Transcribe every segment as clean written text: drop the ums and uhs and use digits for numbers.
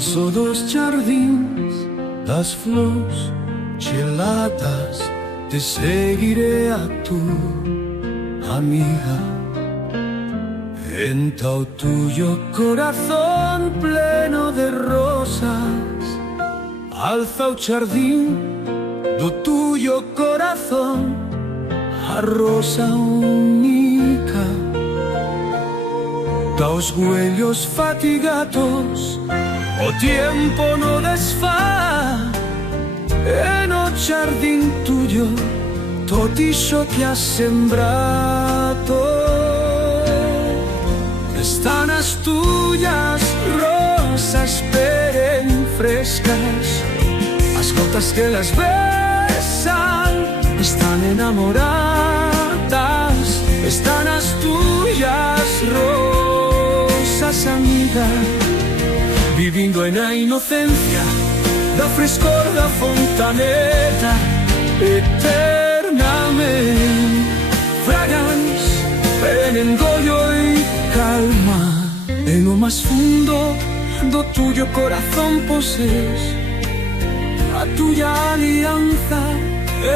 Canso dos jardins, das flors geladas, te seguiré a tu amiga. Entra o tuyo corazón pleno de rosas, alza o jardín do tuyo corazón, a rosa única. Daos güellos fatigados, o tiempo no desfá, en o jardín tuyo tot ixo que has sembrato. Están as tuyas rosas peren frescas, as gotas que las besan están enamoradas. Están as tuyas rosas, amiga, vivindo na inocencia da frescor da fontaneta. Eternamente fragans, en engollo y calma, en lo más fundo do tuyo corazón poses a tuya alianza,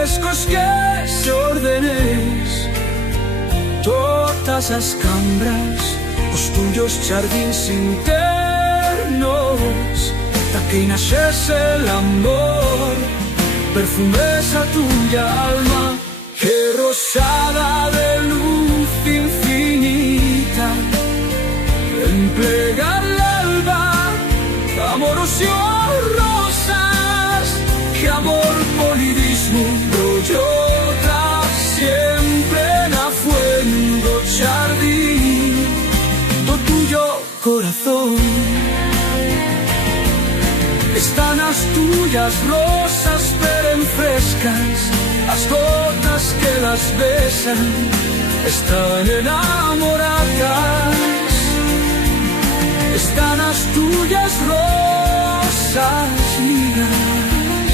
escos que se ordenes todas as cambras, os tuyos jardins internos, da que naxese el amor, perfumes a tuya alma, que rosada de luz infinita, emplega el alba, amoros y rosas, que amor polidismo yo tras siempre na fuendo jardín do tuyo corazón. Están as tuyas rosas peren frescas, as gotas que las besan están enamoradas. Están as tuyas rosas migas,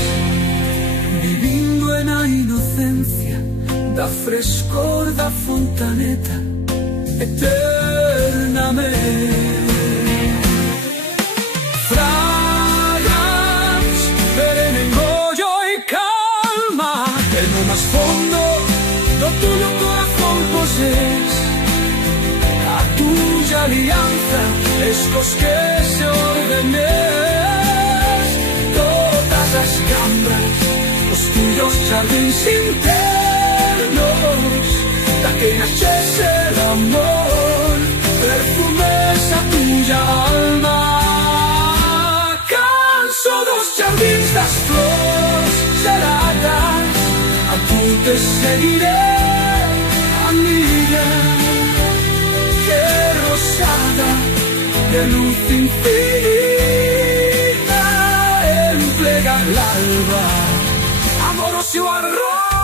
vivindo na inocencia da frescor da fontaneta eternamente. Más fondo do tuyo corazón poses a tuya alianza, escos que se ordenes todas las cambras, los tuyos jardins internos, da que naxese el amor, perfumes a tuya alma. Canso dos jardins das flors geladas, a tú te seguiré, amiga, que rosada de luz infinita, emplega el alba, amoroso arroz.